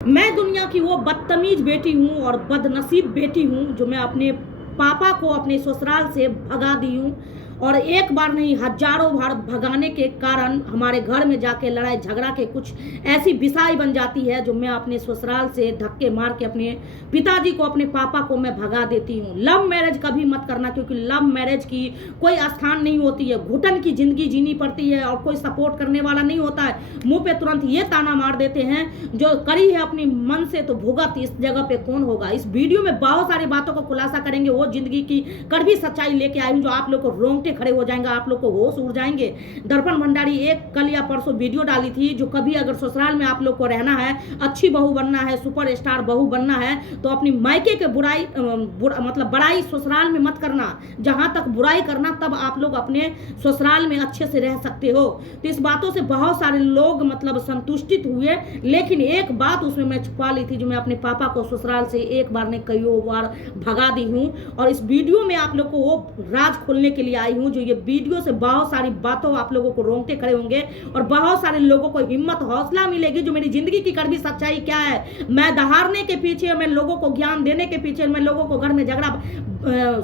मैं दुनिया की वो बदतमीज बेटी हूँ और बदनसीब बेटी हूँ जो मैं अपने पापा को अपने ससुराल से भगा दी हूँ। और एक बार नहीं हजारों बार भगाने के कारण हमारे घर में जाके लड़ाई झगड़ा के कुछ ऐसी बिसाई बन जाती है जो मैं अपने ससुराल से धक्के मार के अपने पिताजी को अपने पापा को मैं भगा देती हूँ। लव मैरिज कभी मत करना, क्योंकि लव मैरिज की कोई स्थान नहीं होती है। घुटन की जिंदगी जीनी पड़ती है और कोई सपोर्ट करने वाला नहीं होता है। मुंह पे तुरंत ये ताना मार देते हैं जो करी है अपनी मन से तो भुगत इस जगह पे कौन होगा। इस वीडियो में बहुत सारी बातों को खुलासा करेंगे, वो जिंदगी की कड़वी सच्चाई लेके आई हूँ जो आप लोग को रोंगटे खड़े हो जाएंगे, आप लोग को होश उड़ जाएंगे। दर्पण भंडारी एक कल या परसों वीडियो डाली थी जो कभी अगर ससुराल में आप लोग को रहना है, अच्छी बहू बनना है, सुपर स्टार बहू बनना है तो अपनी मायके के मतलब बड़ाई ससुराल में मत करना। जहां तक बुराई करना तब आप लोग अपने ससुराल में अच्छे से रह सकते हो। तो इस बातों से बहुत सारे लोग मतलब संतुष्टित हुए, लेकिन एक बात उसमें मैं छुपा ली थी जो मैं अपने पापा को ससुराल से एक बार नहीं कई बार भगा दी हूँ। और इस वीडियो में आप लोग को वो राज खोलने के लिए आई हूँ जो ये वीडियो से बहुत सारी बातों आप लोगों को रोंगटे खड़े होंगे और बहुत सारे लोगों को हिम्मत हौसला मिलेगी जो मेरी जिंदगी की कड़वी सच्चाई क्या है। मैं दहाड़ने के पीछे, मैं लोगों को ज्ञान देने के पीछे, मैं लोगों को घर में झगड़ा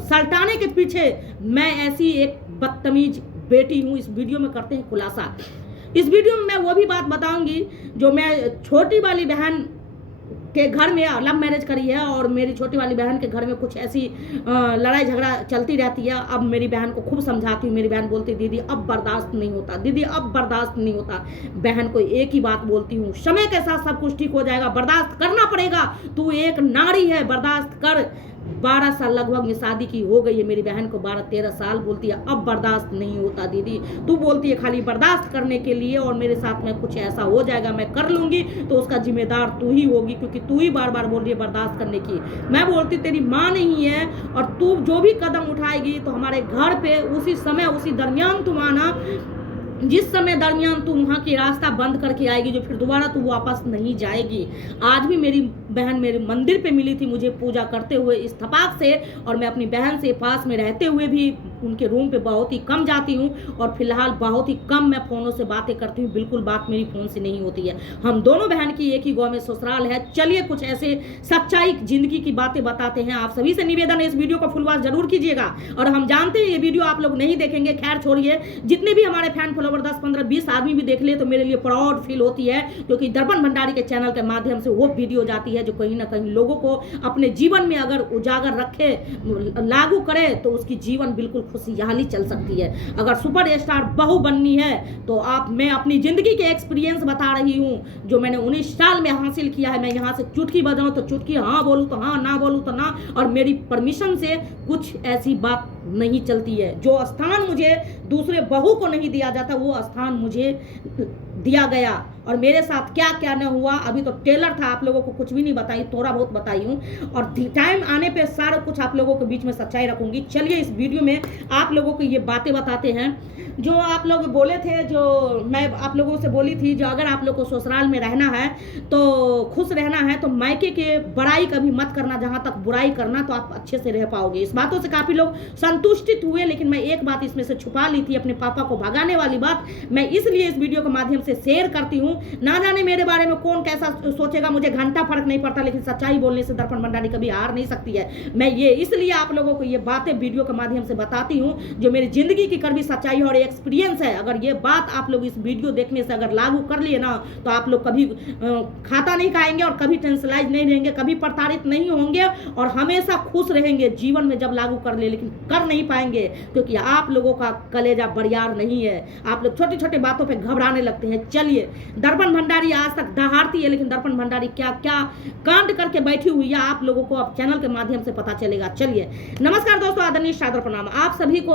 सल्टाने के पीछे मैं ऐसी एक बदतमीज बेटी हूँ। इस वीडियो में करते हैं खुलासा। इस वीडियो में मैं वो भी बात बताऊंगी जो मैं छोटी वाली बहन के घर में लव मैरिज करी है और मेरी छोटी वाली बहन के घर में कुछ ऐसी लड़ाई झगड़ा चलती रहती है। अब मेरी बहन को खूब समझाती हूँ। मेरी बहन बोलती दीदी अब बर्दाश्त नहीं होता, दीदी अब बर्दाश्त नहीं होता। बहन को एक ही बात बोलती हूँ, समय के साथ सब कुछ ठीक हो जाएगा, बर्दाश्त करना पड़ेगा, तू एक नारी है, बर्दाश्त कर। 12 साल लगभग में शादी की हो गई है मेरी बहन को, 12-13 साल। बोलती है अब बर्दाश्त नहीं होता दीदी, तू बोलती है खाली बर्दाश्त करने के लिए और मेरे साथ में कुछ ऐसा हो जाएगा मैं कर लूंगी तो उसका जिम्मेदार तू ही होगी, क्योंकि तू ही बार बार बोल रही है बर्दाश्त करने की। मैं बोलती तेरी माँ नहीं है और तू जो भी कदम उठाएगी तो हमारे घर पे उसी समय उसी दरमियान तुम आना जिस समय दरमियान तू वहाँ की रास्ता बंद करके आएगी जो फिर दोबारा तू वापस नहीं जाएगी। आज भी मेरी बहन मेरे मंदिर पे मिली थी मुझे पूजा करते हुए इत्तेफाक से, और मैं अपनी बहन से पास में रहते हुए भी उनके रूम पे बहुत ही कम जाती हूँ और फिलहाल बहुत ही कम मैं फ़ोनों से बातें करती हूँ। बिल्कुल बात मेरी फ़ोन से नहीं होती है। हम दोनों बहन की एक ही गाँव में ससुराल है। चलिए कुछ ऐसे सच्चाई जिंदगी की बातें बताते हैं। आप सभी से निवेदन है इस वीडियो को फुल वॉच जरूर कीजिएगा। और हम जानते हैं ये वीडियो आप लोग नहीं देखेंगे, खैर छोड़िए। जितने भी हमारे फैन फॉलोवर 10, 15, 20 आदमी भी देख ले तो मेरे लिए प्राउड फील होती है, क्योंकि दर्पण भंडारी के चैनल के माध्यम से वो वीडियो जाती है जो कहीं ना कहीं लोगों को अपने जीवन में अगर उजागर रखे, लागू करे तो उसकी जीवन बिल्कुल खुशहाली चल सकती है। अगर सुपर स्टार बहू बननी है तो मैं अपनी जिंदगी के एक्सपीरियंस बता रही हूँ जो मैंने 19 साल में हासिल किया है। मैं यहाँ से चुटकी बजाऊं तो चुटकी, हाँ बोलूँ तो हाँ, ना बोलूँ तो ना, और मेरी परमिशन से कुछ ऐसी बात नहीं चलती है। जो स्थान मुझे दूसरे बहू को नहीं दिया जाता वो स्थान मुझे दिया गया। और मेरे साथ क्या क्या न हुआ अभी तो टेलर था, आप लोगों को कुछ भी नहीं बताई, थोड़ा बहुत बताई हूँ और टाइम आने पे सारा कुछ आप लोगों के बीच में सच्चाई रखूंगी। चलिए इस वीडियो में आप लोगों को ये बातें बताते हैं जो आप लोग बोले थे, जो मैं आप लोगों से बोली थी जो अगर आप लोग को ससुराल में रहना है तो खुश रहना है तो मायके के बड़ाई कभी मत करना, जहाँ तक बुराई करना तो आप अच्छे से रह पाओगे। इस बातों से काफ़ी लोग संतुष्टित हुए, लेकिन मैं एक बात इसमें से छुपा ली थी, अपने पापा को भगाने वाली बात मैं इसलिए इस वीडियो के माध्यम से शेयर करती हूँ। ना जाने मेरे बारे में कौन कैसा सोचेगा, मुझे घंटा फर्क नहीं पड़ता, लेकिन सच्चाई बोलने से दर्पण भंडारी कभी हार नहीं सकती है। मैं ये इसलिए आप लोगों को ये बातें वीडियो के माध्यम से बताती हूँ जो मेरी जिंदगी की कड़वी सच्चाई और एक्सपीरियंस है। अगर ये बात आप लोग इस वीडियो देखने से अगर लागू कर लिए ना तो आप लोग कभी खाता नहीं खाएंगे और कभी टेंशनाइज नहीं रहेंगे, कभी प्रताड़ित नहीं होंगे और हमेशा खुश रहेंगे जीवन में जब लागू कर ले, लेकिन कर नहीं पाएंगे क्योंकि आप लोगों का कलेजा बरियार नहीं है। आप लोग छोटी छोटी बातों पर घबराने लगते हैं। चलिए, दर्पण भंडारी आज तक दहाड़ती है, लेकिन दर्पण भंडारी क्या क्या कांड करके बैठी हुई है आप लोगों को अब चैनल के माध्यम से पता चलेगा। चलिए, नमस्कार दोस्तों, आदरणीय सादर प्रणाम। आप सभी को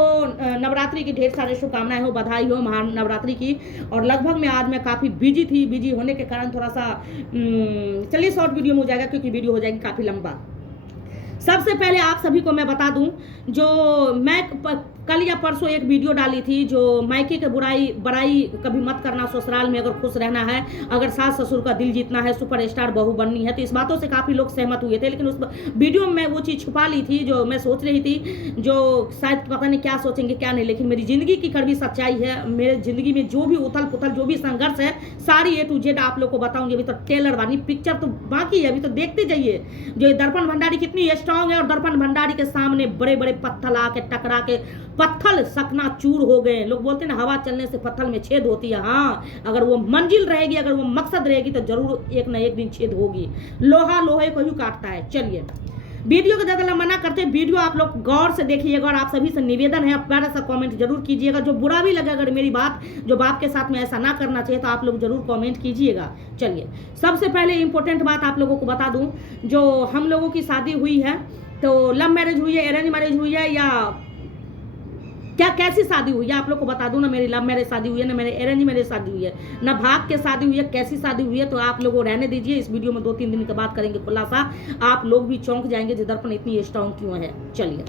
नवरात्रि की ढेर सारी शुभकामनाएं हो, बधाई हो महानवरात्रि की। और लगभग में आज मैं काफ़ी बिजी थी, बिजी होने के कारण थोड़ा सा चलिए शॉर्ट वीडियो में हो जाएगा क्योंकि वीडियो हो जाएगी काफ़ी लंबा। सबसे पहले आप सभी को मैं बता दूं जो मैं कल या परसों एक वीडियो डाली थी जो मायके के बड़ाई कभी मत करना, ससुराल में अगर खुश रहना है, अगर सास ससुर का दिल जीतना है, सुपरस्टार बहू बननी है। तो इस बातों से काफ़ी लोग सहमत हुए थे, लेकिन उस वीडियो में मैं वो चीज़ छुपा ली थी जो मैं सोच रही थी, जो शायद पता नहीं क्या सोचेंगे क्या नहीं। लेकिन मेरी ज़िंदगी की कड़वी सच्चाई है, मेरे ज़िंदगी में जो भी उथल पुथल, जो भी संघर्ष है, सारी A to Z आप लोग को बताऊंगी। अभी तो ट्रेलर वाली पिक्चर तो बाकी है, अभी तो देखते जाइए। जो दर्पण भंडारी कितनी स्ट्रांग है, और दर्पण भंडारी के सामने बड़े बड़े पत्थर आके टकरा के पत्थर सकना चूर हो गए। लोग बोलते हैं ना, हवा चलने से पत्थर में छेद होती है। हाँ, अगर वो मंजिल रहेगी, अगर वो मकसद रहेगी, तो जरूर एक ना एक दिन छेद होगी। लोहा लोहे को ही काटता है। चलिए, वीडियो को ज़्यादा लंबा ना करते, वीडियो आप लोग गौर से देखिएगा, और आप सभी से निवेदन है, आप प्यारा सा कमेंट जरूर कीजिएगा। जो बुरा भी लगे, अगर मेरी बात जो बाप के साथ में ऐसा ना करना चाहिए, तो आप लोग जरूर कमेंट कीजिएगा। चलिए, सबसे पहले इंपॉर्टेंट बात आप लोगों को बता दूं, जो हम लोगों की शादी हुई है, तो लव मैरिज हुई है, अरेंज मैरिज हुई है, या क्या कैसी शादी हुई है, आप लोग को बता दूं ना। मेरी लव मैरिज शादी हुई है, ना मेरे अरेंज मैरिज शादी हुई है, ना भाग के शादी हुई है। कैसी शादी हुई है तो आप लोगों रहने दीजिए, इस वीडियो में 2-3 दिन के बाद करेंगे खुलासा। आप लोग भी चौंक जाएंगे, जो दर्पण इतनी स्ट्रांग क्यों है। चलिए,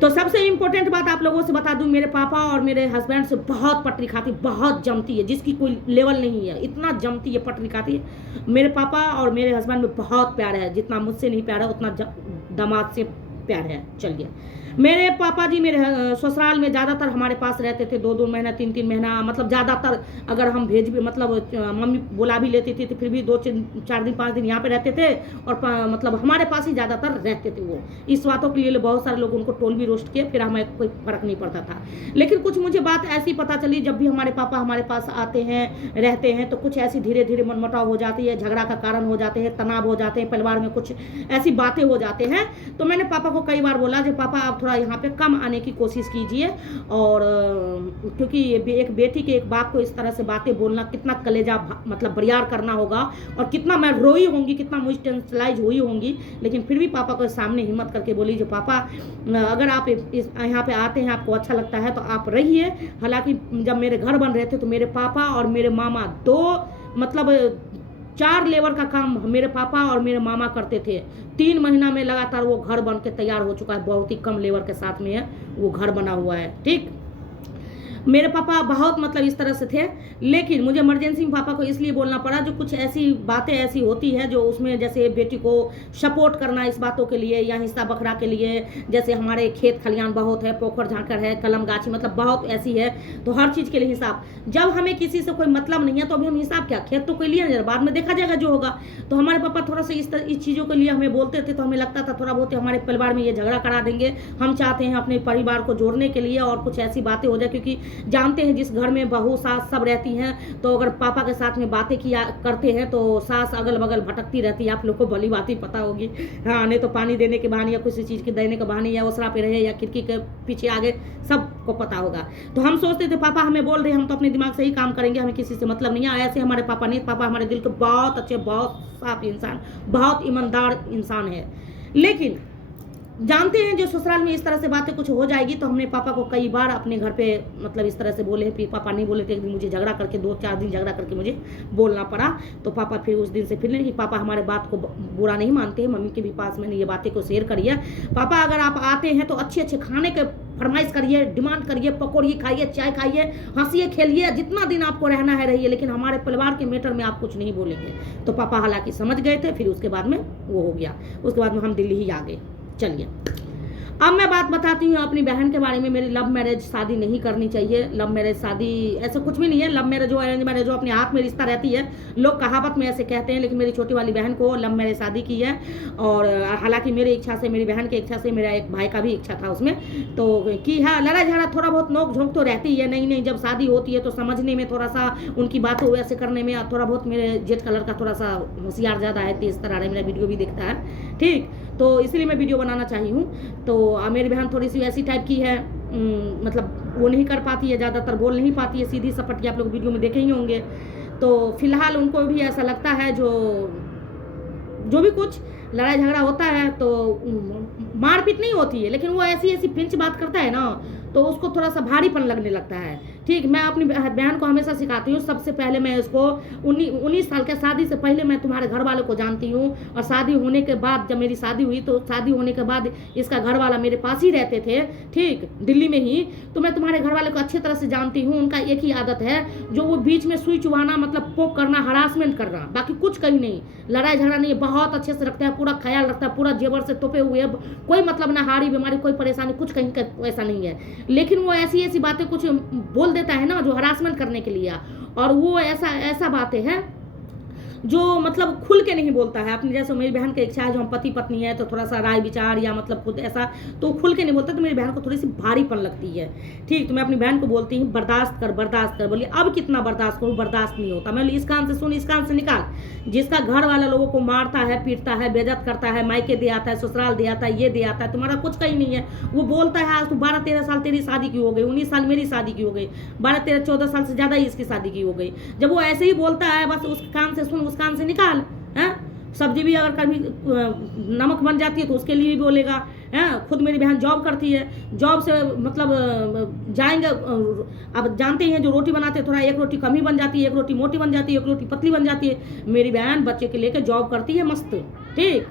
तो सबसे इंपॉर्टेंट बात आप लोगों से बता दूं, मेरे पापा और मेरे हस्बैंड से बहुत पटरी खाती, बहुत जमती है, जिसकी कोई लेवल नहीं है, इतना जमती है, पटरी खाती है। मेरे पापा और मेरे हस्बैंड में बहुत प्यार है, जितना मुझसे नहीं प्यार है उतना दामाद से प्यार है। चलिए, मेरे पापा जी मेरे ससुराल में ज़्यादातर हमारे पास रहते थे, 2-2 महीना 3-3 महीना, मतलब ज़्यादातर अगर हम भेज भी, मतलब मम्मी बुला भी लेती थी, तो फिर भी 2-4 दिन 5 दिन यहाँ पे रहते थे, और मतलब हमारे पास ही ज़्यादातर रहते थे वो। इस बातों के लिए बहुत सारे लोग उनको टोल भी रोस्ट किए, फिर हमें कोई फ़र्क नहीं पड़ता था। लेकिन कुछ मुझे बात ऐसी पता चली, जब भी हमारे पापा हमारे पास आते हैं, रहते हैं, तो कुछ ऐसी धीरे धीरे मनमुटाव हो जाती है, झगड़ा का कारण हो जाते हैं, तनाव हो जाते हैं, परिवार में कुछ ऐसी बातें हो जाते हैं। तो मैंने पापा को कई बार बोला, जो पापा आप थोड़ा यहाँ पे कम आने की कोशिश कीजिए, और क्योंकि एक बेटी के एक बाप को इस तरह से बातें बोलना, कितना कलेजा मतलब बरियार करना होगा, और कितना मैं रोई होंगी, कितना मुझ टेंशनलाइज हुई होंगी। लेकिन फिर भी पापा को सामने हिम्मत करके बोली, जो पापा अगर आप यहाँ पे आते हैं, आपको अच्छा लगता है तो आप रहिए। हालांकि जब मेरे घर बन रहे थे, तो मेरे पापा और मेरे मामा मतलब 4 लेबर का काम मेरे पापा और मेरे मामा करते थे। 3 महीना में लगातार वो घर बन के तैयार हो चुका है, बहुत ही कम लेबर के साथ में है वो घर बना हुआ है। ठीक, मेरे पापा बहुत मतलब इस तरह से थे। लेकिन मुझे इमरजेंसी में पापा को इसलिए बोलना पड़ा, जो कुछ ऐसी बातें ऐसी होती है, जो उसमें जैसे बेटी को सपोर्ट करना इस बातों के लिए, या हिस्सा बखरा के लिए, जैसे हमारे खेत खलियान बहुत है, पोखर झांकर है, कलम गाछी, मतलब बहुत ऐसी है, तो हर चीज़ के लिए हिसाब। जब हमें किसी से कोई मतलब नहीं है, तो अभी हम हिसाब क्या, खेत तो कोई लिए नहीं, बाद में देखा जाएगा जो होगा। तो हमारे पापा थोड़ा सा इस चीज़ों के लिए हमें बोलते थे, तो हमें लगता था थोड़ा बहुत हमारे परिवार में ये झगड़ा करा देंगे। हम चाहते हैं अपने परिवार को जोड़ने के लिए, और कुछ ऐसी बातें हो जाए, क्योंकि जानते हैं जिस घर में बहू सास सब रहती हैं, तो अगर पापा के साथ में बातें किया करते हैं, तो सास अगल बगल भटकती रहती है। आप लोग को भली बात ही पता होगी। हाँ, नहीं तो पानी देने के बहाने, या किसी चीज़ की देने के बहाने, या ओसरा पे रहे, या खिड़की के पीछे आगे, सबको पता होगा। तो हम सोचते थे पापा हमें बोल रहे हैं, हम तो अपने दिमाग से ही काम करेंगे, हमें किसी से मतलब नहीं है। ऐसे हमारे पापा नहीं, पापा हमारे दिल के बहुत अच्छे, बहुत साफ इंसान, बहुत ईमानदार इंसान है। लेकिन जानते हैं जो ससुराल में इस तरह से बातें कुछ हो जाएगी, तो हमने पापा को कई बार अपने घर पे मतलब इस तरह से बोले हैं। पापा नहीं बोले थे, एक दिन मुझे झगड़ा करके 2-4 दिन झगड़ा करके मुझे बोलना पड़ा। तो पापा फिर उस दिन से फिर नहीं, पापा हमारे बात को बुरा नहीं मानते हैं। मम्मी के भी पास मैंने ये बातें को शेयर करी है। पापा अगर आप आते हैं तो अच्छे अच्छे खाने के फरमाइश करिए, डिमांड करिए, पकौड़ी खाइए, चाय खाइए, हंसिए खेलिए, जितना दिन आपको रहना है रहिए, लेकिन हमारे परिवार के मैटर में आप कुछ नहीं बोलेंगे। तो पापा हालांकि समझ गए थे, फिर उसके बाद में वो हो गया, उसके बाद में हम दिल्ली ही आ गए। चलिए, अब मैं बात बताती हूँ अपनी बहन के बारे में। मेरी लव मैरिज शादी नहीं करनी चाहिए। लव मैरिज शादी ऐसा कुछ भी नहीं है। लव मैरिज हो अरेंज मैरिज हो, अपने हाथ में रिश्ता रहती है, लोग कहावत में ऐसे कहते हैं। लेकिन मेरी छोटी वाली बहन को लव मैरिज शादी की है, और हालांकि मेरी इच्छा से, मेरी बहन की इच्छा से, मेरा एक भाई का भी इच्छा था उसमें, तो की है। लड़ाई झगड़ा थोड़ा बहुत नोक झोंक तो रहती है, नहीं जब शादी होती है तो समझने में थोड़ा सा, उनकी बातों वैसे करने में थोड़ा बहुत, मेरे जेठ कलर का थोड़ा सा होशियार ज़्यादा है, तेज तरह है, मेरा वीडियो भी देखता है। ठीक, तो इसलिए मैं वीडियो बनाना चाही हूँ। तो मेरी बहन थोड़ी सी ऐसी टाइप की है, मतलब वो नहीं कर पाती है, ज़्यादातर बोल नहीं पाती है, सीधी सपट, आप लोग वीडियो में देखे ही होंगे। तो फिलहाल उनको भी ऐसा लगता है, जो भी कुछ लड़ाई झगड़ा होता है तो मारपीट नहीं होती है, लेकिन वो ऐसी पिंच बात करता है ना, तो उसको थोड़ा सा भारीपन लगने लगता है ठीक। मैं अपनी बहन को हमेशा सिखाती हूँ, सबसे पहले मैं इसको 19 साल के शादी से पहले मैं तुम्हारे घर वालों को जानती हूँ, और शादी होने के बाद जब मेरी शादी हुई तो शादी होने के बाद इसका घर वाला मेरे पास ही रहते थे, ठीक, दिल्ली में ही। तो मैं तुम्हारे घर वाले को अच्छी तरह से जानती हूँ। उनका एक ही आदत है, जो वो बीच में सुई चुभाना, मतलब पोक करना, हरासमेंट करना, बाकी कुछ कहीं नहीं। लड़ाई झगड़ा नहीं, बहुत अच्छे से रखते हैं, पूरा ख्याल रखता है, पूरा जेवर से तोपे हुए, कोई मतलब ना हारी बीमारी, कोई परेशानी, कुछ कहीं का ऐसा नहीं है। लेकिन वो ऐसी ऐसी बातें कुछ बोल देता है ना, जो हरासमेंट करने के लिए, और वो ऐसा बातें हैं जो मतलब खुल के नहीं बोलता है अपनी। जैसे मेरी बहन की इच्छा है, जो हम पति पत्नी है तो थोड़ा सा राय विचार या मतलब खुद ऐसा तो खुल के नहीं बोलता, तो मेरी बहन को थोड़ी सी भारीपन लगती है, ठीक। तो मैं अपनी बहन को बोलती हूँ बर्दाश्त कर। बोली अब कितना बर्दाश्त करूँ, बर्दाश्त नहीं होता। मैं इस कान से सुन, इस कान से निकाल। जिसका घर वाला लोगों को मारता है, पीटता है, बेइज्जत करता है, मायके दे आता है, ससुराल दे आता है, ये दे आता है, तुम्हारा कुछ कहीं नहीं है। वो बोलता है आज तो 12-13 साल तेरी शादी की हो गई, 19 साल मेरी शादी की हो गई, 12-13-14 साल से ज़्यादा ही इसकी शादी की हो गई। जब वो ऐसे ही बोलता है, बस उस कान से सुन, उस कान से निकाल। सब्जी भी अगर कभी नमक बन जाती है तो उसके लिए भी बोलेगा। खुद मेरी बहन जॉब करती है, जॉब से मतलब जाएंगे, अब जानते हैं जो रोटी बनाते हैं थोड़ा एक रोटी कम ही बन जाती है, एक रोटी मोटी बन जाती है, एक रोटी पतली बन जाती है। मेरी बहन बच्चे के लेकर जॉब करती है मस्त, ठीक।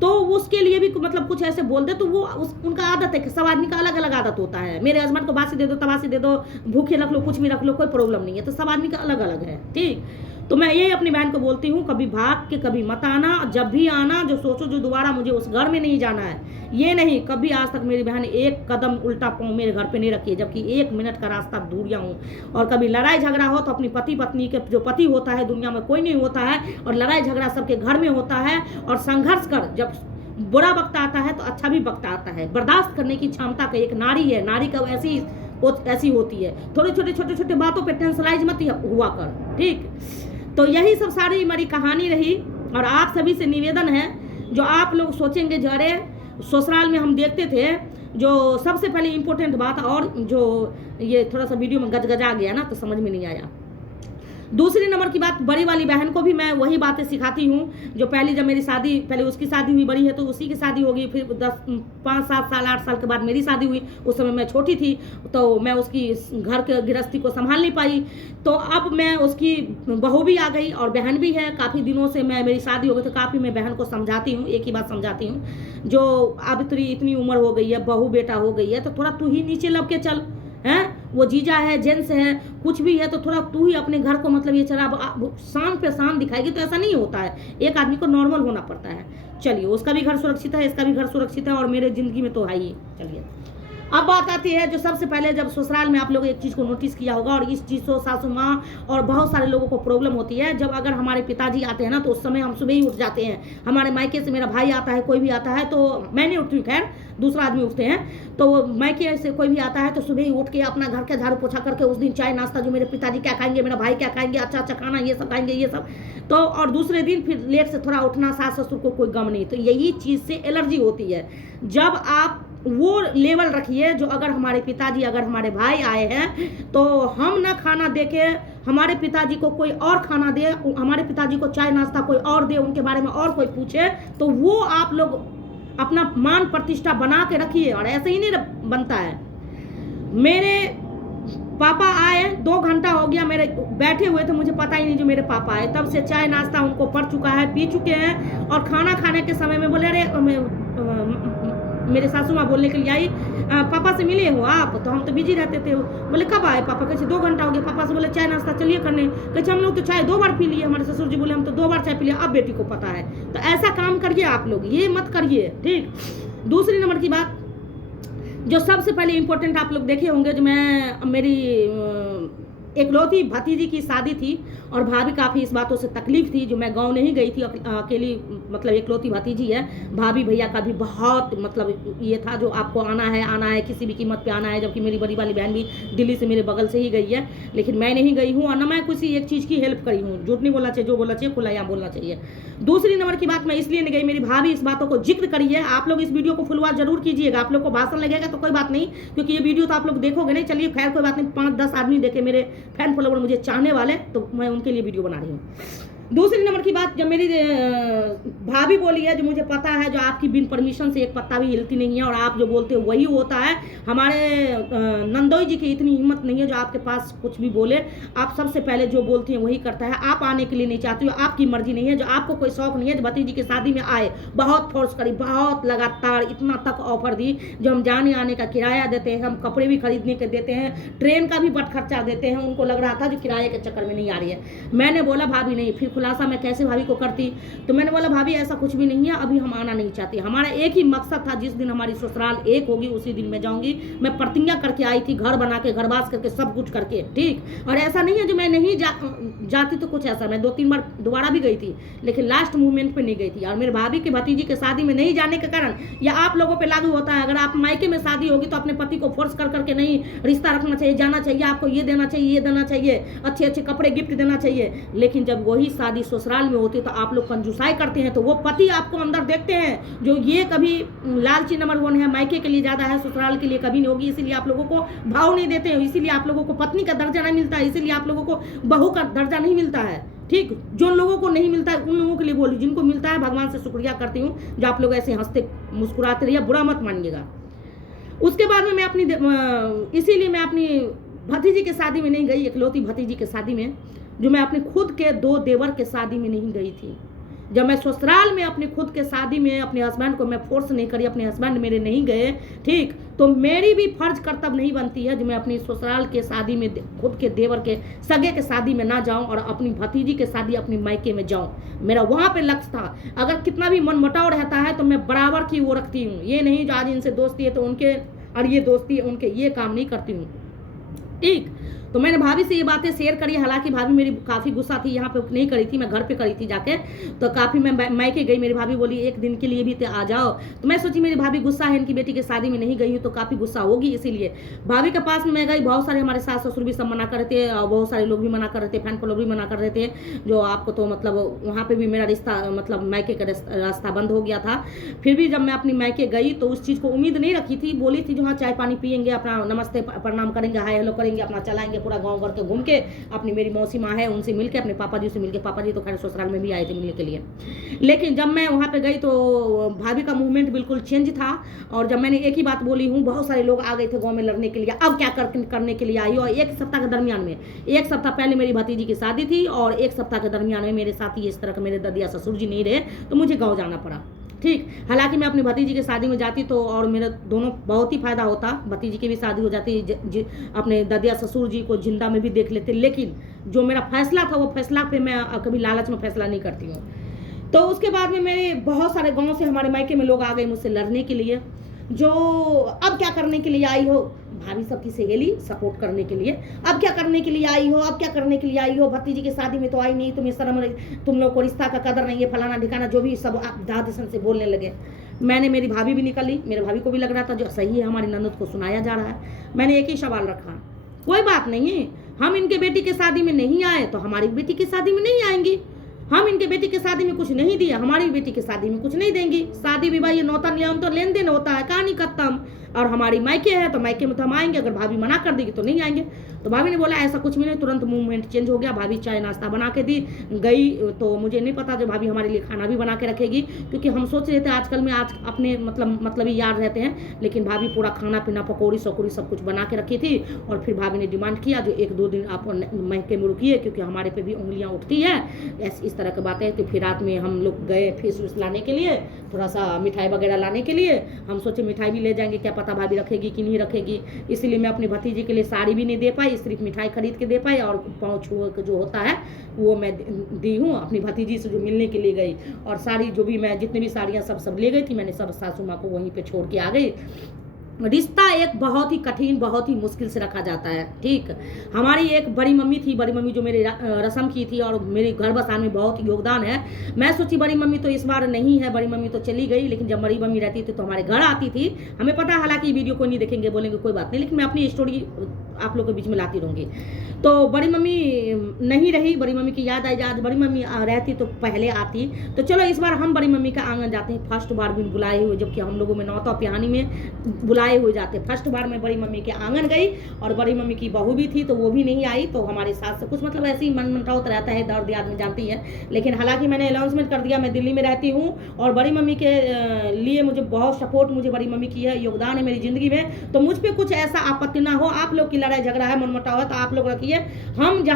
तो उसके लिए भी मतलब कुछ ऐसे बोल दे तो वो उनका आदत है कि सब आदमी का अलग अलग आदत होता है। मेरे हस्बैंड को बासी दे दो, तबासी दे दो, भूखे रख लो, कुछ भी रख लो, कोई प्रॉब्लम नहीं है। तो सब आदमी का अलग अलग है, ठीक। तो मैं यही अपनी बहन को बोलती हूँ, कभी भाग के कभी मत आना। जब भी आना जो सोचो जो दोबारा मुझे उस घर में नहीं जाना है, ये नहीं। कभी आज तक मेरी बहन एक कदम उल्टा पाँव मेरे घर पे नहीं रखी है, जबकि 1 मिनट का रास्ता दूरियाँ हूँ। और कभी लड़ाई झगड़ा हो तो अपनी पति पत्नी के, जो पति होता है दुनिया में कोई नहीं होता है, और लड़ाई झगड़ा सबके घर में होता है। और संघर्ष कर, जब बुरा वक्त आता है तो अच्छा भी वक्त आता है। बर्दाश्त करने की क्षमता का एक नारी है, नारी का ऐसी होती है। थोड़े छोटे बातों पे टेंशनाइज मत हुआ कर, ठीक। तो यही सब सारी मेरी कहानी रही। और आप सभी से निवेदन है, जो आप लोग सोचेंगे जो अरे ससुराल में हम देखते थे, जो सबसे पहले इम्पोर्टेंट बात, और जो ये थोड़ा सा वीडियो में गजगजा गया ना तो समझ में नहीं आया। दूसरी नंबर की बात, बड़ी वाली बहन को भी मैं वही बातें सिखाती हूँ जो पहले, जब मेरी शादी, पहले उसकी शादी हुई, बड़ी है तो उसी की शादी होगी, फिर 5-7 साल 8 साल के बाद मेरी शादी हुई। उस समय मैं छोटी थी तो मैं उसकी घर के गृहस्थी को संभाल नहीं पाई। तो अब मैं उसकी बहू भी आ गई और बहन भी है। काफ़ी दिनों से मेरी शादी हो गई तो काफ़ी मैं बहन को समझाती हूँ, एक ही बात समझाती हूँ, जो अब तेरी इतनी उम्र हो गई है, बहू बेटा हो गई है, तो थोड़ा तू ही नीचे लब के चल। वो जीजा है, जेंट्स है, कुछ भी है, तो थोड़ा तू ही अपने घर को मतलब ये चला शान पे शान दिखाएगी, तो ऐसा नहीं होता है। एक आदमी को नॉर्मल होना पड़ता है। चलिए, उसका भी घर सुरक्षित है, इसका भी घर सुरक्षित है, और मेरे ज़िंदगी में तो है ही। चलिए, अब बात आती है जो सबसे पहले, जब ससुराल में आप लोग एक चीज़ को नोटिस किया होगा, और इस चीज़ को सासू माँ और बहुत सारे लोगों को प्रॉब्लम होती है। जब अगर हमारे पिताजी आते हैं ना, तो उस समय हम सुबह ही उठ जाते हैं। हमारे मायके से मेरा भाई आता है, कोई भी आता है, तो मैं नहीं उठती हूँ, खैर दूसरा आदमी उठते हैं। तो मायके से कोई भी आता है तो सुबह ही उठ के अपना घर का झाड़ू पोछा करके, उस दिन चाय नाश्ता, जो मेरे पिताजी क्या खाएंगे, मेरा भाई क्या खाएंगे, अच्छा अच्छा खाना, ये सब खाएंगे, ये सब। तो और दूसरे दिन फिर लेट से थोड़ा उठना, सास ससुर को कोई गम नहीं। तो यही चीज़ से एलर्जी होती है। जब आप वो लेवल रखिए, जो अगर हमारे पिताजी, अगर हमारे भाई आए हैं, तो हम ना खाना दे के हमारे पिताजी को कोई और खाना दे, हमारे पिताजी को चाय नाश्ता कोई और दे, उनके बारे में और कोई पूछे, तो वो आप लोग अपना मान प्रतिष्ठा बना के रखिए। और ऐसे ही नहीं बनता है। मेरे पापा आए, 2 घंटा हो गया मेरे बैठे हुए थे, मुझे पता ही नहीं जो मेरे पापा आए। तब से चाय नाश्ता उनको पड़ चुका है, पी चुके हैं। और खाना खाने के समय में बोले, अरे मेरे सासू माँ बोलने के लिए आई, पापा से मिले हो आप? तो हम तो बिजी रहते थे। बोले कब आए पापा? कैसे 2 घंटा हो गया। पापा से बोले चाय नाश्ता चलिए करने। कैसे हम लोग तो चाय 2 बार पी लिए। हमारे ससुर जी बोले हम तो 2 बार चाय पी लिया। अब बेटी को पता है। तो ऐसा काम करिए आप लोग, ये मत करिए, ठीक। दूसरी नंबर की बात, जो सबसे पहले इम्पोर्टेंट आप लोग देखे होंगे, जो मैं मेरी एकलौती भतीजी की शादी थी, और भाभी काफ़ी इस बातों से तकलीफ थी, जो मैं गांव नहीं गई थी, अकेली मतलब एकलौती भतीजी है। भाभी भैया का भी बहुत मतलब ये था, जो आपको आना है, किसी भी कीमत पे आना है। जबकि मेरी बड़ी वाली बहन भी दिल्ली से मेरे बगल से ही गई है, लेकिन मैं नहीं गई हूँ, और न मैं किसी एक चीज़ की हेल्प करी हूँ। झूठ नहीं बोलना चाहिए, जो बोलना चाहिए खुला यहाँ बोलना चाहिए। दूसरी नंबर की बात, मैं इसलिए नहीं गई, मेरी भाभी इस बातों को जिक्र करी है। आप लोग इस वीडियो को फुलवार जरूर कीजिएगा। आप लोग को भाषण लगेगा तो कोई बात नहीं, क्योंकि ये वीडियो तो आप लोग देखोगे नहीं। चलिए खैर कोई बात नहीं, 5-10 आदमी देखे, मेरे फैन फॉलोवर मुझे चाहने वाले, तो मैं उनके लिए वीडियो बना रही हूँ। दूसरी नंबर की बात, जब मेरी भाभी बोली है, जो मुझे पता है, जो आपकी बिन परमिशन से एक पत्ता भी हिलती नहीं है और आप जो बोलते हो वही होता है। हमारे नंदोई जी की इतनी हिम्मत नहीं है जो आपके पास कुछ भी बोले। आप सबसे पहले जो बोलती हैं वही करता है। आप आने के लिए नहीं चाहती हो, आपकी मर्जी नहीं है, जो आपको कोई शौक नहीं है जो भतीजी की शादी में आए। बहुत फोर्स करी, बहुत लगातार, इतना तक ऑफर दी जो हम जाने आने का किराया देते हैं, हम कपड़े भी खरीदने के देते हैं, ट्रेन का भी बट खर्चा देते हैं। उनको लग रहा था जो किराए के चक्कर में नहीं आ रही है। मैंने बोला भाभी नहीं, फिर खुलासा मैं कैसे भाभी को करती, तो मैंने बोला भाभी ऐसा कुछ भी नहीं है, अभी हम आना नहीं चाहते। हमारा एक ही मकसद था, जिस दिन हमारी ससुराल एक होगी उसी दिन मैं जाऊंगी। मैं प्रतिज्ञा करके आई थी, घर बना के, घरवास करके, सब कुछ करके, ठीक। और ऐसा नहीं है जो मैं नहीं जाती तो कुछ ऐसा, मैं 2-3 बार दोबारा भी गई थी, लेकिन लास्ट मूवमेंट पे नहीं गई थी। और मेरे भाभी के भतीजी के शादी में नहीं जाने के कारण या आप लोगों पे लागू होता है, अगर आप मायके में शादी होगी तो अपने पति को फोर्स कर करके नहीं, रिश्ता रखना चाहिए, जाना चाहिए, आपको ये देना चाहिए, ये देना चाहिए, अच्छे अच्छे कपड़े गिफ्ट देना चाहिए। लेकिन जब वही शादी ससुराल में होती है तो आप लोग कंजूसाई करते हैं, तो वो पति आपको अंदर देखते हैं जो ये कभी लालची नंबर 1 है, मायके के लिए ज्यादा है, ससुराल के लिए कभी नहीं होगी। इसीलिए आप लोगों को भाव नहीं देते हैं, इसीलिए आप लोगों को पत्नी का दर्जा नहीं मिलता है, इसीलिए आप लोगों को बहू का दर्जा नहीं मिलता है, ठीक। जो लोगों को नहीं मिलता है उन लोगों के लिए बोली, जिनको मिलता है भगवान से शुक्रिया करती हूँ जो आप लोग ऐसे हंसते मुस्कुराते रहिए, बुरा मत मानिएगा। उसके बाद में मैं अपनी इसीलिए मैं अपनी भतीजी के शादी में नहीं गई, इकलौती भतीजी के शादी में, जो मैं अपने खुद के 2 देवर के शादी में नहीं गई थी। जब मैं ससुराल में अपने खुद के शादी में अपने हस्बैंड को मैं फोर्स नहीं करी, अपने हस्बैंड मेरे नहीं गए, ठीक, तो मेरी भी फर्ज कर्तव्य नहीं बनती है जो मैं अपनी ससुराल के शादी में खुद के देवर के सगे के शादी में ना जाऊं और अपनी भतीजी के शादी अपनी मायके में जाऊं। मेरा वहां पे लक्ष्य था। अगर कितना भी मनमुटाव रहता है तो मैं बराबर की वो रखती हूँ, ये नहीं जो आज इनसे दोस्ती है तो उनके और ये दोस्ती है उनके, ये काम नहीं करती हूँ, ठीक। तो मैंने भाभी से ये बातें शेयर करी। हालांकि भाभी मेरी काफ़ी गुस्सा थी, यहाँ पे नहीं करी थी, मैं घर पे करी थी जाके, तो काफ़ी मैं मायके गई। मेरी भाभी बोली एक दिन के लिए भी आ जाओ, तो मैं सोची मेरी भाभी गुस्सा है, इनकी बेटी की शादी में नहीं गई हूँ तो काफ़ी गुस्सा होगी, इसीलिए भाभी के पास में मैं गई। बहुत सारे हमारे सास ससुर भी सब मना कर रहे थे और बहुत सारे लोग भी मना कर रहे थे, फैन लोग भी मना कर रहे थे, जो आपको तो मतलब वहाँ पर भी मेरा रिश्ता मतलब मायके का रास्ता बंद हो गया था। फिर भी जब मैं अपनी मायके गई तो उस चीज़ को उम्मीद नहीं रखी थी, बोली थी जो हाँ चाय पानी पियेंगे, अपना नमस्ते प्रणाम करेंगे, हाय हेलो करेंगे, अपना चलाएंगे पूरा गांव घर के घूम के, अपनी मेरी मौसी माँ है उनसे मिलके, अपने पापा जी से मिलके, पापा जी तो खैर ससुराल में भी आए थे मिलने के लिए। लेकिन जब मैं वहाँ पे गई तो भाभी का मूवमेंट बिल्कुल चेंज था। और जब मैंने एक ही बात बोली हूँ, बहुत सारे लोग आ गए थे गाँव में लड़ने के लिए, अब क्या करने के लिए आई हो। और 1 सप्ताह के दरमियान में, 1 सप्ताह पहले मेरी भतीजी की शादी थी और 1 सप्ताह के दरमियान में मेरे साथ ही इस तरह के मेरे ददिया ससुर जी नहीं रहे, तो मुझे गाँव जाना पड़ा, ठीक। हालांकि मैं अपनी भतीजी की शादी में जाती तो और मेरा दोनों बहुत ही फायदा होता, भतीजी की भी शादी हो जाती, अपने ददिया ससुर जी को जिंदा में भी देख लेते। लेकिन जो मेरा फैसला था वो फैसला पे मैं कभी लालच में फैसला नहीं करती हूँ। तो उसके बाद में मेरे बहुत सारे गाँव से हमारे मायके में लोग आ गए मुझसे लड़ने के लिए, जो अब क्या करने के लिए आई हो, भाभी सबकी सहेली सपोर्ट करने के लिए, अब क्या करने के लिए आई हो, अब क्या करने के लिए आई हो, भतीजी की शादी में तो आई नहीं, तुम्हें शर्म, तुम लोग को रिश्ता का कदर नहीं है, फलाना ठिकाना, जो भी सब दादसन से बोलने लगे। मैंने, मेरी भाभी भी निकली, मेरे भाभी को भी लग रहा था जो सही है, हमारी ननद को सुनाया जा रहा है। मैंने एक ही सवाल रखा, कोई बात नहीं, हम इनके बेटी के शादी में नहीं आए तो हमारी बेटी की शादी में नहीं आएंगी, हम इनके बेटी की शादी में कुछ नहीं दिया, हमारी बेटी की शादी में कुछ नहीं देंगी। शादी विवाह ये नौता नियम तो लेन देन होता है, कहानी खत्म। और हमारी मायके है तो मायके में तो हम आएंगे, अगर भाभी मना कर देगी तो नहीं आएंगे। तो भाभी ने बोला ऐसा कुछ भी नहीं, तुरंत मूवमेंट चेंज हो गया। भाभी चाय नाश्ता बना के दी गई, तो मुझे नहीं पता जो भाभी हमारे लिए खाना भी बना के रखेगी, क्योंकि हम सोच रहे थे आजकल में आज अपने मतलब ही यार रहते हैं, लेकिन भाभी पूरा खाना पीना पकौड़ी सकोड़ी सब कुछ बना के रखी थी। और फिर भाभी ने डिमांड किया जो 1-2 दिन आप मायके में रुकिए, क्योंकि हमारे पे भी उंगलियाँ उठती है, इस तरह की बातें। तो फिर रात में हम लोग गए फेस वूस लाने के लिए, थोड़ा सा मिठाई वगैरह लाने के लिए। हम सोचे मिठाई भी ले जाएंगे, क्या पता भाभी रखेगी कि नहीं रखेगी, इसलिए मैं अपनी भतीजी के लिए साड़ी भी नहीं दे पाई, सिर्फ मिठाई खरीद के दे पाई, और पाँव छुए जो होता है वो मैं दी हूँ अपनी भतीजी से जो मिलने के लिए गई। और साड़ी जो भी मैं जितनी भी साड़ियाँ सब ले गई थी, मैंने सब सासू माँ को वहीं पे छोड़ के आ गई। रिश्ता एक बहुत ही कठिन, बहुत ही मुश्किल से रखा जाता है, ठीक। हमारी एक बड़ी मम्मी थी, बड़ी मम्मी जो मेरे रस्म की थी और मेरे घर बसाने में बहुत योगदान है। मैं सोची बड़ी मम्मी तो इस बार नहीं है, बड़ी मम्मी तो चली गई, लेकिन जब बड़ी मम्मी रहती थी तो हमारे घर आती थी। हमें पता है हालांकि वीडियो को नहीं देखेंगे, बोलेंगे कोई बात नहीं, लेकिन मैं अपनी स्टोरी आप लोगों के बीच में लाती रहूँगी। तो बड़ी मम्मी नहीं रही, बड़ी मम्मी की याद आई, आज बड़ी मम्मी रहती तो पहले आती। तो चलो इस बार हम बड़ी मम्मी का आंगन जाते हैं, फर्स्ट बार भी बुलाए हुए, जबकि हम लोगों में नौता पिहानी में बुला बुलाए हुए जाते। फर्स्ट बार मैं बड़ी मम्मी के आंगन गई और बड़ी मम्मी की बहू भी थी तो वो भी नहीं आई, तो हमारे सास से कुछ मतलब ऐसे ही मनमुटाव रहता है, दर्द आदमी जानती है। लेकिन हालांकि मैंने अनाउंसमेंट कर दिया मैं दिल्ली में रहती हूँ और बड़ी मम्मी के लिए मुझे बहुत सपोर्ट मुझे बड़ी मम्मी की है, योगदान है मेरी ज़िंदगी में। तो मुझ पर कुछ ऐसा आपत्ति ना हो, आप लोग की लड़ाई झगड़ा है मनमुटाव है तो आप लोग रखिए।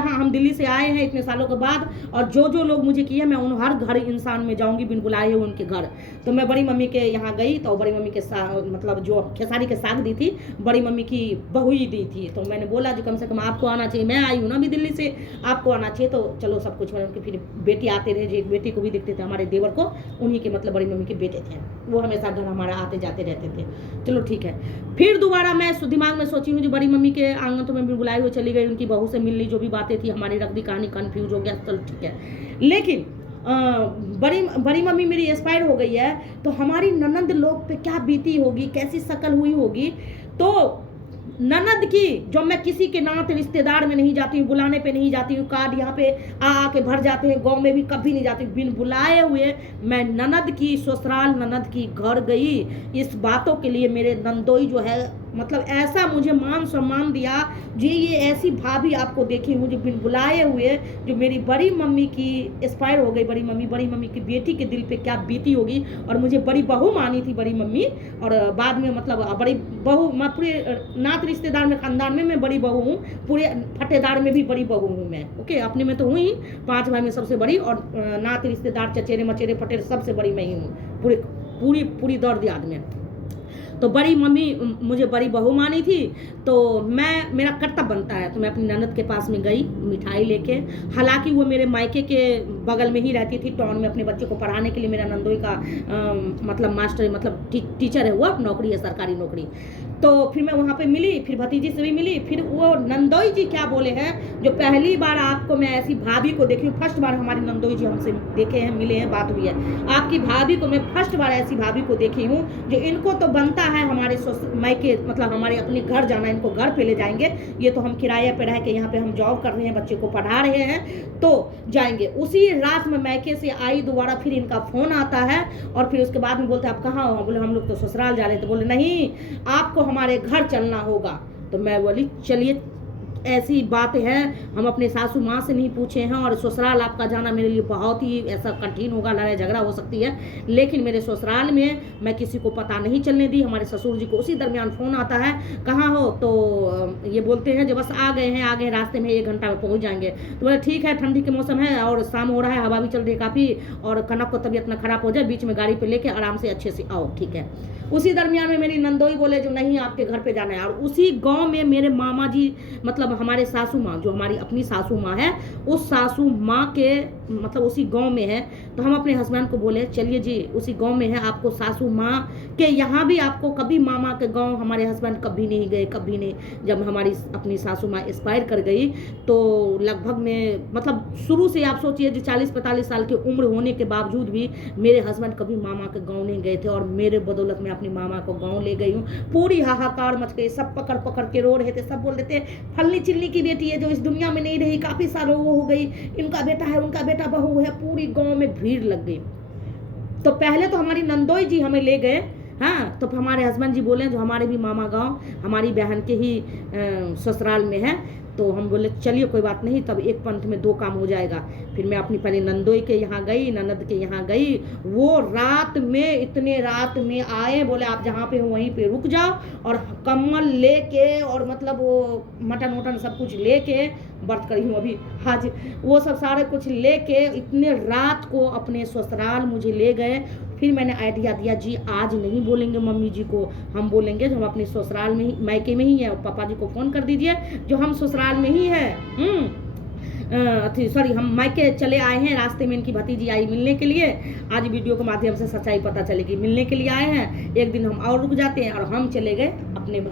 हम दिल्ली से आए हैं इतने सालों के बाद, और जो लोग मुझे किए मैं उन हर घर इंसान में जाऊंगी बिन बुलाए हुए उनके घर। तो मैं बड़ी मम्मी के यहाँ गई तो बड़ी मम्मी के मतलब जो खेसारी के साग दी थी बड़ी मम्मी की बहू ही दी थी। तो मैंने बोला जो कम से कम आपको आना चाहिए, मैं आई हूँ ना अभी दिल्ली से, आपको आना चाहिए। तो चलो सब कुछ उनके फिर बेटी आते रहे, जो बेटी को भी दिखते थे हमारे देवर को, उन्हीं के मतलब बड़ी मम्मी के बेटे थे, वो हमेशा घर हमारा आते जाते रहते थे। चलो ठीक है। फिर दोबारा मैं दिमाग में सोची हूँ जो बड़ी मम्मी के आंगन तो मैं भी बुलाई हुई चली गई, उनकी बहू से मिल ली, जो भी बातें थी हमारी रख दी, कहानी कन्फ्यूज हो गया, चलो ठीक है। लेकिन बड़ी मम्मी मेरी एक्सपायर हो गई है तो हमारी ननंद लोग पे क्या बीती होगी, कैसी शक्ल हुई होगी। तो ननद की जो मैं किसी के नाते रिश्तेदार में नहीं जाती हूँ, बुलाने पे नहीं जाती हूँ, कार्ड यहाँ पे आके भर जाते हैं, गांव में भी कभी नहीं जाती, बिन बुलाए हुए मैं ननद की ससुराल ननद की घर गई। इस बातों के लिए मेरे नंदोई जो है मतलब ऐसा मुझे मान सम्मान दिया जी, ये ऐसी भाभी आपको देखी हूँ जो बिन बुलाए हुए, जो मेरी बड़ी मम्मी की एक्सपायर हो गई बड़ी मम्मी की बेटी के दिल पे क्या बीती होगी। और मुझे बड़ी बहू मानी थी बड़ी मम्मी, और बाद में मतलब बड़ी बहू, मैं पूरे नात रिश्तेदार में खानदान में मैं बड़ी बहू हूँ, पूरे फटेदार में भी बड़ी बहू हूँ मैं। ओके, अपने में तो हूँ ही 5 भाई में सबसे बड़ी, और नात रिश्तेदार चचेरे मचेरे फटेरे सबसे बड़ी मैं ही हूँ पूरी दौड़ दियाद में। तो बड़ी मम्मी मुझे बड़ी बहू मानी थी, तो मेरा कर्तव्य बनता है तो मैं अपनी ननद के पास में गई मिठाई लेके। हालांकि वो मेरे मायके के बगल में ही रहती थी, टाउन में अपने बच्चे को पढ़ाने के लिए। मेरा नंदोई का मतलब मास्टर मतलब टीचर है, वो नौकरी है, सरकारी नौकरी। तो फिर मैं वहाँ पे मिली, फिर भतीजी से भी मिली। फिर वो नंदोई जी क्या बोले हैं, जो पहली बार आपको मैं ऐसी भाभी को देखी हूँ, फर्स्ट बार हमारी नंदोई जी हमसे देखे हैं, मिले हैं, बात हुई है। आपकी भाभी को मैं फर्स्ट बार ऐसी भाभी को देखी हूँ जो इनको तो बनता है हमारे मायके मतलब हमारे अपने घर जाना, इनको घर पे ले जाएंगे। ये तो हम किराया पे रह के यहाँ पे हम जॉब कर रहे हैं, बच्चे को पढ़ा रहे हैं तो जाएंगे। उसी रात में मायके से आई दोबारा, फिर इनका फोन आता है और फिर उसके बाद में बोलते हैं आप कहाँ हो? बोले हम लोग तो ससुराल जा रहे हैं। तो बोले नहीं, आपको हमारे घर चलना होगा। तो मैं बोली चलिए, ऐसी बात है, हम अपने सासू माँ से नहीं पूछे हैं, और ससुराल आपका जाना मेरे लिए बहुत ही ऐसा कठिन होगा, लड़ाई झगड़ा हो सकती है। लेकिन मेरे ससुराल में मैं किसी को पता नहीं चलने दी। हमारे ससुर जी को उसी दरमियान फ़ोन आता है, कहाँ हो? तो ये बोलते हैं जो बस आ गए हैं, रास्ते में 1 घंटा में पहुँच जाएंगे। तो बोले ठीक है, ठंडी के मौसम है और शाम हो रहा है, हवा भी चल रही है काफ़ी, और कनक को तबीयत ना खराब हो जाए, बीच में गाड़ी पे लेके आराम से अच्छे से आओ, ठीक है। उसी दरमियान में मेरी नंदोई बोले जो नहीं आपके घर पे जाना है। और उसी गांव में मेरे मामा जी मतलब हमारे सासू माँ, जो हमारी अपनी सासू माँ है, उस सासू माँ के मतलब उसी गांव में है। तो हम अपने हस्बैंड को बोले चलिए जी, उसी गांव में है, आपको सासू माँ के यहाँ भी आपको कभी मामा के गांव हमारे हस्बैंड कभी नहीं गए, कभी नहीं। जब हमारी अपनी सासू माँ एक्सपायर कर गई तो लगभग में मतलब शुरू से आप सोचिए जो 40-45 साल की उम्र होने के बावजूद भी मेरे हस्बैंड कभी मामा के गाँव नहीं गए थे, और मेरे बदौलत में अपनी मामा को गाँव ले गई हूँ। पूरी हाहाकार मच गई, सब पकड़ के रो रहे थे, सब बोल रहे थे फलनी चिल्ली की बेटी है जो इस दुनिया में नहीं रही, काफ़ी सालों वो हो गई, इनका बेटा है, उनका बेटा बहू है। पूरी गांव में भीड़ लग गई। तो पहले तो हमारी नंदोई जी हमें ले गए, हाँ। तो हमारे हस्बैंड जी बोले जो हमारे भी मामा गांव हमारी बहन के ही ससुराल में है। तो हम बोले चलिए कोई बात नहीं, तब एक पंथ में 2 काम हो जाएगा। फिर मैं अपनी पहले नंदोई के यहाँ गई, ननद के यहाँ गई। वो रात में इतने रात में आए, बोले आप जहाँ पे हो वहीं पे रुक जाओ, और कम्बल लेके और मतलब वो मटन वटन सब कुछ लेके, व्रत करी हूँ अभी आज, वो सब सारे कुछ लेके इतने रात को अपने ससुराल मुझे ले गए। फिर मैंने आइडिया दिया जी आज नहीं बोलेंगे मम्मी जी को, हम बोलेंगे जो हम अपने ससुराल में ही मायके में ही है। पापा जी को फ़ोन कर दीजिए जो हम ससुराल में ही है। सॉरी, हम मायके चले आए हैं। रास्ते में इनकी भतीजी आई मिलने के लिए। आज वीडियो के माध्यम से सच्चाई पता चलेगी, मिलने के लिए आए हैं। एक दिन हम और रुक जाते हैं, और हम चले गए अपने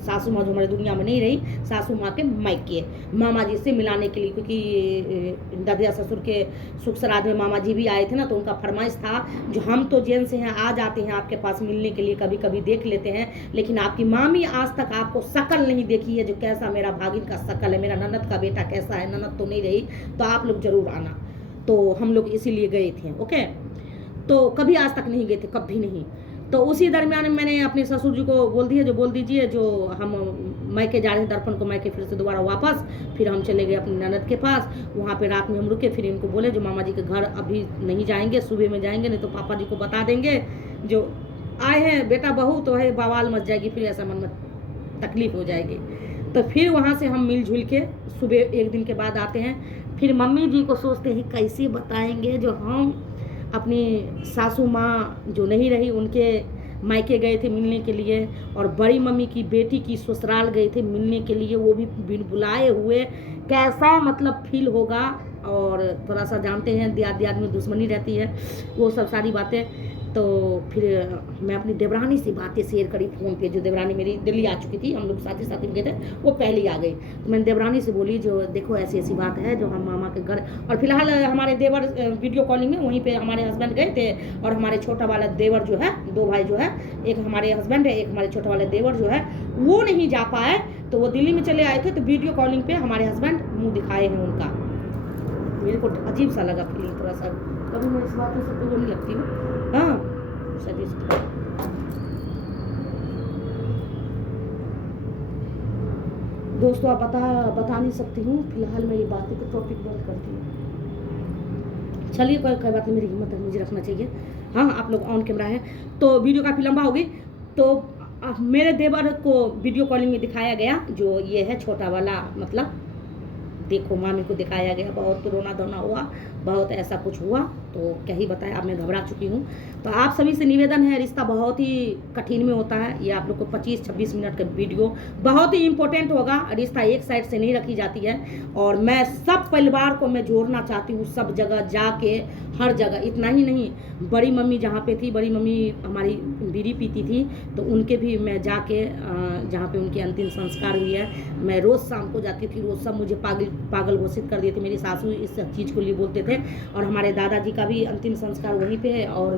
सासू माँ जो हमारी दुनिया में नहीं रही, सासू माँ के मायके मामा जी से मिलाने के लिए, क्योंकि दादिया ससुर के सुख श्राद्ध में मामा जी भी आए थे ना, तो उनका फरमाइश था जो हम तो जेल से हैं, आ जाते हैं आपके पास मिलने के लिए, कभी कभी देख लेते हैं, लेकिन आपकी मामी आज तक आपको शकल नहीं देखी है, जो कैसा मेरा भागिन का शकल है, मेरा ननद का बेटा कैसा है, ननद तो नहीं रही, तो आप लोग जरूर आना। तो हम लोग इसीलिए गए थे। ओके, तो कभी आज तक नहीं गए थे, कभी नहीं। तो उसी दरमियान मैंने अपने ससुर जी को बोल दिया, जो बोल दीजिए जो हम मायके जा रहे हैं, दर्पण को मायके फिर से दोबारा वापस। फिर हम चले गए अपनी ननद के पास, वहाँ पे रात में हम रुके। फिर इनको बोले जो मामा जी के घर अभी नहीं जाएंगे, सुबह में जाएंगे, नहीं तो पापा जी को बता देंगे जो आए हैं बेटा बहू तो है, बवाल मच जाएगी, फिर ऐसा मन में तकलीफ हो जाएगी। तो फिर वहाँ से हम मिलजुल के सुबह एक दिन के बाद आते हैं। फिर मम्मी जी को सोचते हैं कैसे बताएंगे जो हम अपनी सासू माँ जो नहीं रही उनके मायके गए थे मिलने के लिए, और बड़ी मम्मी की बेटी की ससुराल गए थे मिलने के लिए, वो भी बिन बुलाए हुए। कैसा मतलब फील होगा। और थोड़ा सा जानते हैं दियाद में दुश्मनी रहती है, वो सब सारी बातें। तो फिर मैं अपनी देवरानी से बातें शेयर करी फ़ोन पे। जो देवरानी मेरी दिल्ली आ चुकी थी, हम लोग साथ ही में गए थे, वो पहले ही आ गई। तो मैंने देवरानी से बोली जो देखो ऐसी ऐसी बात है जो हम मामा के घर, और फिलहाल हमारे देवर वीडियो कॉलिंग में वहीं पे हमारे हस्बैंड गए थे, और हमारे छोटा वाला देवर जो है, दो भाई जो है, एक हमारे हस्बैंड है, एक हमारे छोटा वाला देवर जो है वो नहीं जा पाए, तो वो दिल्ली में चले आए थे। तो वीडियो कॉलिंग पे हमारे हस्बैंड मुँह दिखाए हैं उनका। मेरे को अजीब सा लगा फीलिंग थोड़ा सा, कभी मैं इस बात से तो नहीं लगती हूँ। हाँ सभी दोस्तों आप बता नहीं सकती हूँ। फिलहाल मैं ये बातें तो टॉपिक बंद करती हूँ। चलिए कोई बात नहीं, मेरी हिम्मत है, मुझे रखना चाहिए। हाँ आप लोग ऑन कैमरा है तो वीडियो काफ़ी लंबा होगी। तो मेरे देवर को वीडियो कॉलिंग में दिखाया गया जो ये है छोटा वाला, मतलब देखो मामी को दिखाया गया। बहुत रोना धोना हुआ, बहुत ऐसा कुछ हुआ, तो क्या ही बताया, अब मैं घबरा चुकी हूँ। तो आप सभी से निवेदन है, रिश्ता बहुत ही कठिन में होता है। ये आप लोग को 25-26 मिनट का वीडियो बहुत ही इम्पोर्टेंट होगा। रिश्ता एक साइड से नहीं रखी जाती है, और मैं सब परिवार को मैं जोड़ना चाहती हूँ, सब जगह जाके, हर जगह। इतना ही नहीं, बड़ी मम्मी जहाँ पे थी, बड़ी मम्मी हमारी बीड़ी पीती थी, तो उनके भी मैं जाके जहाँ पे उनकी अंतिम संस्कार हुई है, मैं रोज़ शाम को जाती थी। रोज़ सब मुझे पागल घोषित कर दिए थे, मेरी सासू इस चीज़ को लिए बोलते थे। और हमारे दादाजी का भी अंतिम संस्कार वहीं पे है, और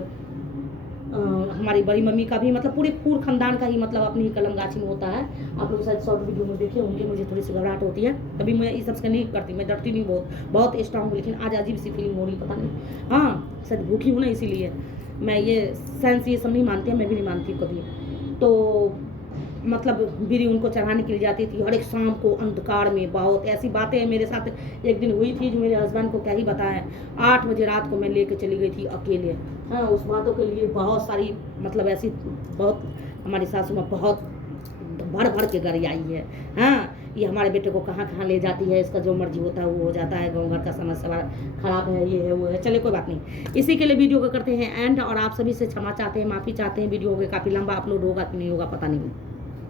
हमारी बड़ी मम्मी का भी, मतलब पूरे खानदान का ही, मतलब अपनी ही कलमगाछी में होता है। आप लोग शायद शॉर्ट वीडियो में देखिए, उनकी मुझे थोड़ी सी घबराहट होती है। कभी मैं इस सबसे नहीं करती, मैं डरती नहीं, बहुत स्ट्रांग हूँ, लेकिन आज अजीब सी फीलिंग हो रही, पता नहीं। हाँ शायद भूखी हूँ ना, इसीलिए मैं ये साइंस ये सब नहीं मानती है, मैं भी नहीं मानती कभी। तो मतलब बीड़ी उनको चढ़ाने के लिए जाती थी हर एक शाम को अंधकार में। बहुत ऐसी बातें मेरे साथ एक दिन हुई थी जो मेरे हस्बैंड को क्या ही बताया। 8 बजे रात को मैं लेके चली गई थी अकेले। हाँ उस बातों के लिए बहुत सारी, मतलब ऐसी बहुत हमारी सासू माँ बहुत भर के घर आई है। हाँ ये हमारे बेटे को कहाँ कहाँ ले जाती है, इसका जो मर्जी होता है वो हो जाता है। गाँव घर का समस्या खराब है, ये है वो है, चले कोई बात नहीं। इसी के लिए वीडियो को करते हैं एंड, और आप सभी से क्षमा चाहते हैं, माफ़ी चाहते हैं। वीडियो हो गया काफ़ी लंबा, अपलोड होगा कि नहीं होगा पता नहीं।